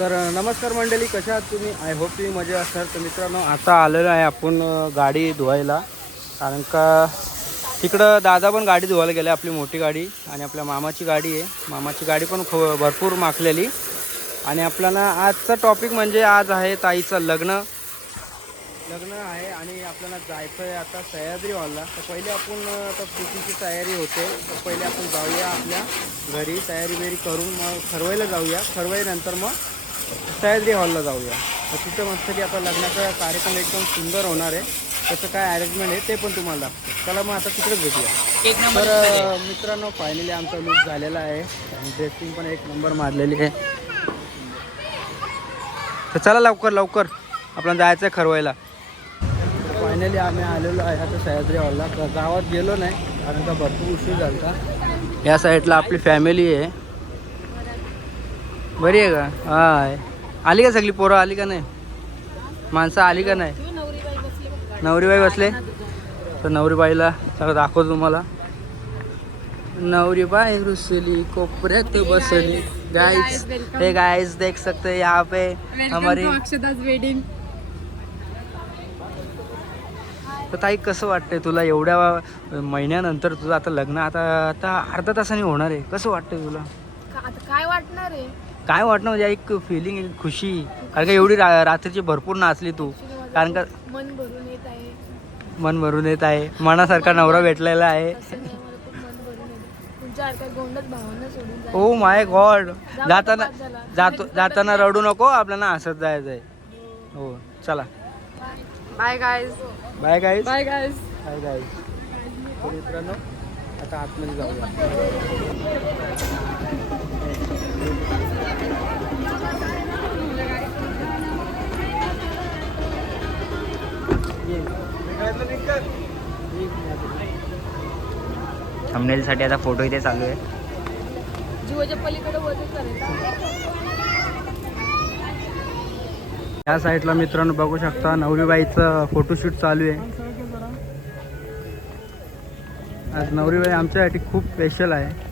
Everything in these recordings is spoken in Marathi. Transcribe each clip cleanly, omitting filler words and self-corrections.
तर नमस्कार मंडळी, कशा आहात तुम्ही? आय होप तुम्ही मजे असाल. तर मित्रांनो, आता आलेलो आहे आपण गाडी धुवायला. कारण का तिकडं दादा पण गाडी धुवायला गेले, आपली मोठी गाडी आणि आपल्या मामाची गाडी आहे. मामाची गाडी पण भरपूर माखलेली. आणि आपल्याला आजचा टॉपिक म्हणजे आज आहे ताईचं लग्न आहे आणि आपल्याला जायचं आहे आता सह्याद्री हॉलला. तर पहिले आपण आता पुटीची तयारी होते, तर पहिले आपण जाऊया आपल्या घरी, तयारी बेरी करून मग खरवाईला जाऊया. खरवाईनंतर मग सह्याद्री हॉलला जाऊया. तर तिथं मस्त की आता लग्नाचा कार्यक्रम एकदम सुंदर होणार आहे. त्याचं काय अरेंजमेंट आहे ते पण तुम्हाला दाखवतो. चला मग आता तिकडेच भेटूया. तर मित्रांनो, फायनली आमचा लूक झालेला आहे आणि ड्रेसिंग पण एक नंबर मारलेली आहे. तर चला लवकर आपल्याला जायचं आहे खरवाईला. फायनली आम्ही आलेलो आहे आता सह्याद्री हॉलला. तर गावात गेलो नाही कारण का भरपूर उशीर झाला. या साईडला आपली फॅमिली आहे. बरी आहे का? हाय, आली का सगळी पोरं? आली का नाही? माणसं आली का नाही? नवरीबाई बसले. तर नवरीबाईला सगळं दाखवतो तुम्हाला. नवरीबाई रुसली कोपऱ्यात बसली. गाइस, हे गाइस देख सकते हैं यहाँ पे हमारी वेडिंग. तर ताई, कसं वाटतंय तुला एवढ्या महिन्यानंतर तुझं आता लग्न आता अर्धा तासाने होणार आहे? कसं वाटतंय तुला? आता काय वाटणार आहे? काय वाटणं म्हणजे एक फिलिंग, एक खुशी. कारण का एवढी रात्रीची भरपूर नाचली तू. कारण का मन भरून येत आहे. मन भरून येत आहे. मनासारखा नवरा भेटलेला आहे. असं नाही, मला खूप मन भरून येत. तुमच्यासारख्या गोंडच भावांना सोडून जायचं. ओ माय गॉड, जाताना बाद झाला. जाताना रडू नको, आपल्याला हसत जायचं आहे. हो, चला. Bye guys. Bye guys. Bye guys. Bye guys. तर मित्रांनो, आता आतमध्ये जाऊया. थंबनेलसाठी आता फोटो इथे चालू आहे. जीवाच्या पलीकडे वजन करायचं. या साईडला मित्रांनो बघू शकता नवरीबाईचं फोटोशूट चालू आहे. आज नवरीबाई आमच्यासाठी खूप स्पेशल आहे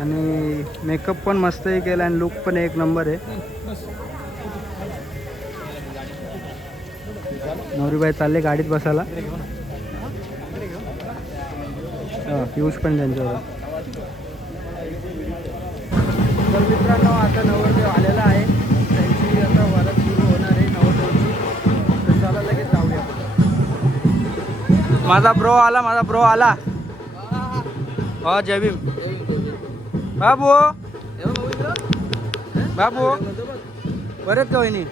आणि मेकअप पण मस्तही केला आणि लुक पण एक नंबर आहे. नवरीबाई चालले गाडीत बसायला. पियुष पण त्यांच्यावर. तर मित्रांनो, आता नवरदेव आलेला आहे. त्यांची आता वरात सुरू होणार आहे नवरदेवची. तर चला लगेच जाऊया. माझा ब्रो आला. हो, जय भीम. बाबू बरेच का वहिनी?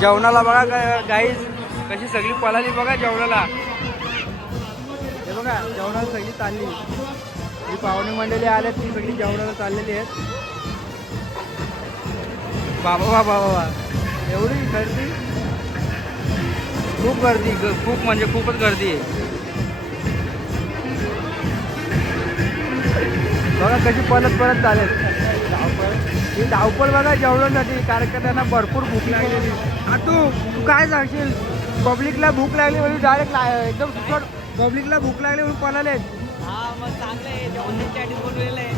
जेवणाला बघा गाईज कशी सगळी पळाली बघा जेवणाला. हे बघा जेवणाला सगळी चालली. जी पाहुणे मंडळी आल्यात ती सगळी जेवणाला चाललेली आहेत. बाबा बाबा एवढी गर्दी, खूप गर्दी, खूप म्हणजे खूपच गर्दी आहे. बघा कशी पळत पळत चालेल. ही धावपळ बघा जेवणासाठी, कारण का त्यांना भरपूर भूक लागलेली. तू काय सांगशील? पब्लिकला भूक लागली म्हणून डायरेक्ट एकदम सुकट पब्लिकला भूक लागली म्हणून पळाले. हा मग चांगलं आहे, जेवण त्यांच्यासाठी बनवलेलं आहे.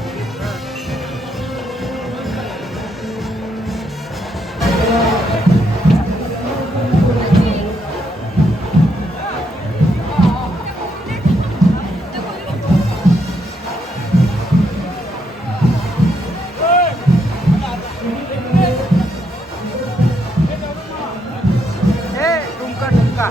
तुमका तुमका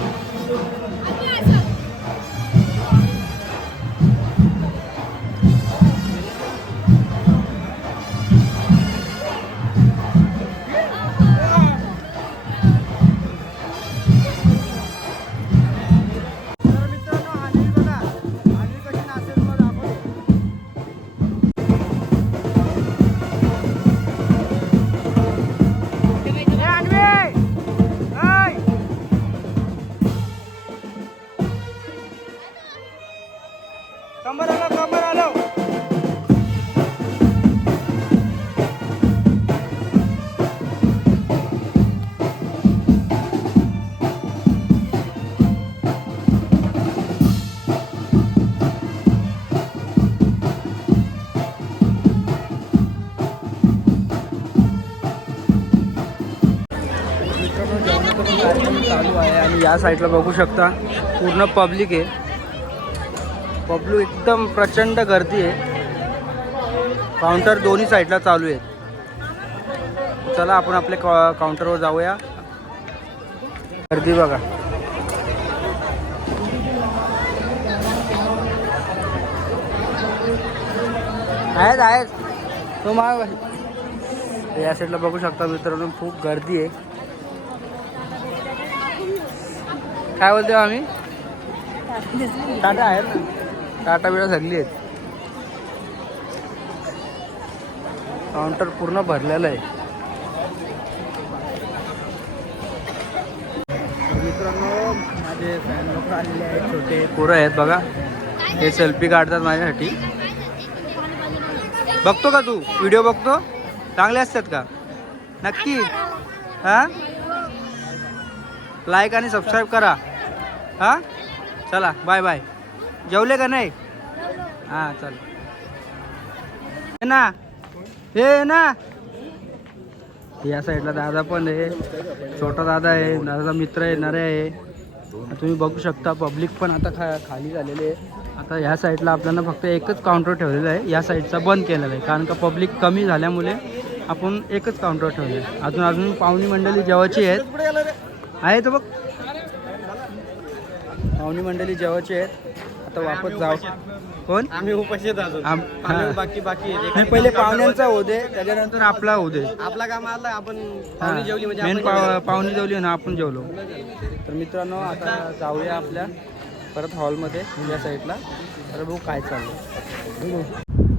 कंबर आलो कंबर आलो. कार्यक्रम चालू आहे आणि या साईडला बघू शकता पूर्ण पब्लिक आहे. पब्लिक एकदम प्रचंड गर्दी आहे. काउंटर दोन्ही साईडला चालू आहेत. चला आपण आपल्या काउंटरवर जाऊया. गर्दी बघा. आहेत तो माग या साईडला बघू शकता मित्रांनो, खूप गर्दी आहे. काय बोलतो आम्ही? टाटा आहेत ना, टाटा बिटा सगळी आहेत. काउंटर पूर्ण भरलेलं आहे. मित्रांनो माझे फॅन लोक आलेले आहेत, छोटे पोरं आहेत बघा. हे सेल्फी काढतात माझ्यासाठी. बघतो का तू व्हिडिओ? बघतो. चांगले असतात का? नक्की. हां लाईक आणि सबस्क्राईब करा. हां चला बाय बाय. जेवले का नाही? हां चल ना. हे ना या साईडला दादा पण आहे, छोटा दादा आहे, दादा मित्र आहे, नरे आहे. तुम्ही बघू शकता पब्लिक पण आता खाली झालेले आहे. आता ह्या साईडला आपल्याला फक्त एकच काउंटर ठेवलेलं आहे. या साईडचा बंद केलेला आहे कारण का पब्लिक कमी झाल्यामुळे आपण एकच काउंटर ठेवले. अजून पाहुणी मंडळी जेवायची आहे तर बघ. पाहुणी मंडळी जेवायची आहेत. आता वापस जाऊ. कोण? आम्ही उपाशी बाकी नाही, पहिले पाहुण्यांचा होऊ दे, त्याच्यानंतर आपला होऊ दे. आपला काम आला. आपण पाहुणी जेवली म्हणजे मेन पाहुणी जेवली ना, आपण जेवलो. तर मित्रांनो आता जाऊया आपल्या परत हॉलमध्ये या साईडला. तर बघू काय चाललं.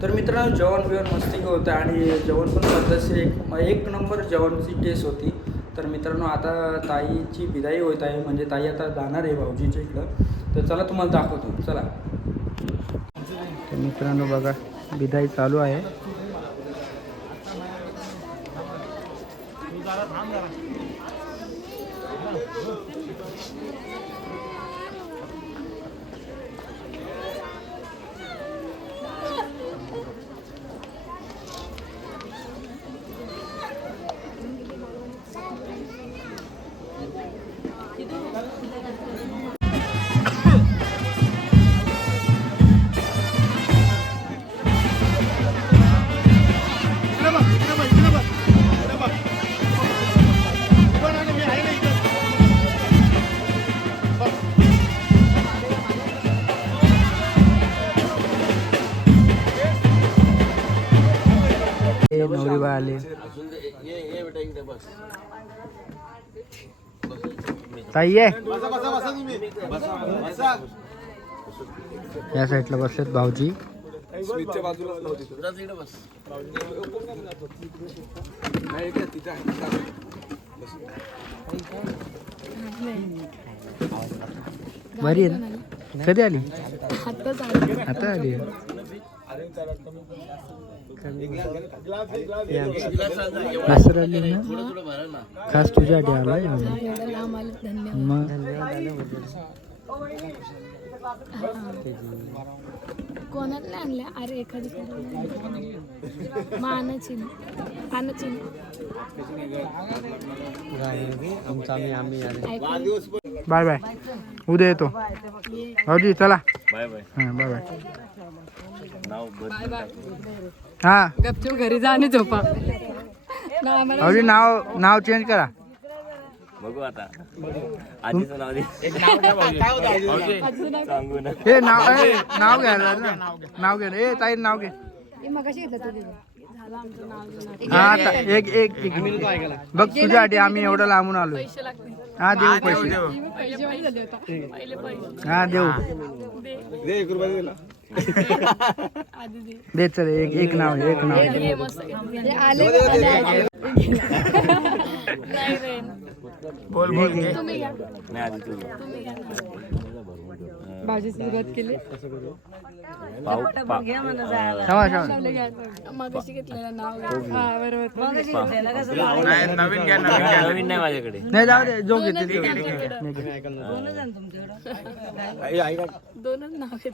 तर मित्रांनो जेवण बिवण मस्ती होतं आणि जेवण पण पद्धतशीर एक नंबर जेवणची टेस्ट होती. तर मित्रांनो आता ताईची विदाई होत आहे, म्हणजे ताई आता जाणार आहे भाऊजीच्या इकडं. तर चला तुम्हाला दाखवतो. चला. तर मित्रांनो बघा विदाई चालू आहे. नवरीबा आले. ताई ये. या साईडला बसलेत भाऊजी. बरी आहे ना? कधी आली? आता आली. आली ना, खास तुझ्यासाठी आलाय. मग कोणाला आणल्या? अरे एखादी मानाची बाय बाय. उद्या येतो भाऊजी. चला बाय बाय. हां बाय बाय. हा गपचूप घरी जाणे झोपा. भाऊजी नाव चेंज करा. बघू आता. आजीचं नाव दे. सांगू ना. हे नाव घ्यायला ना. नाव घ्या. ए ताई नाव घे. हा आता एक बघ तुझ्यासाठी आम्ही एवढं लांबून आलो. हा देऊ पैसे. हा देऊ. दे चल. एक नाव. बोल नाही आधी तू. भाजी सुरुवात केली. मगाशी घेतलेलं नाव. नवीन नाही माझ्याकडे. नाही जाऊ दे. जो घेते दोनच नाव आहेत.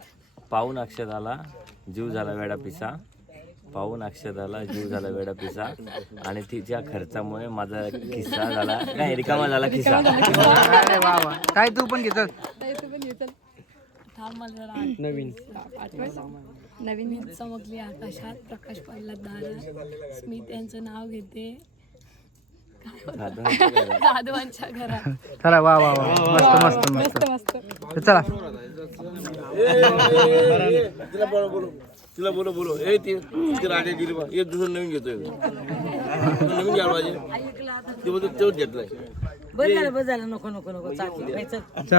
पाहून अक्षदाला जीव झाला वेडा पिसा. पाहून अक्षदाला जीव झाला वेडा पिसा. आणि तिच्या खर्चामुळे माझा खिस्सा झाला. नाही रिकामा झाला खिस्सा. अरे वा वा. काय तू पण घेतात. नवीन चमकली आकाशात. प्रकाश पडला दारात. स्मित यांचं नाव घेते जाधवांच्या घरात. चला वा वा वा. मस्त. चला. तिला बोलो ए ती राजा गेली बा. एक दुसरं नवीन घेतोय. नवीन घ्यायला पाहिजे. ते बोलतो तेवढं घेतलंय. बस झालं नको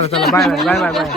चला बाय बाय.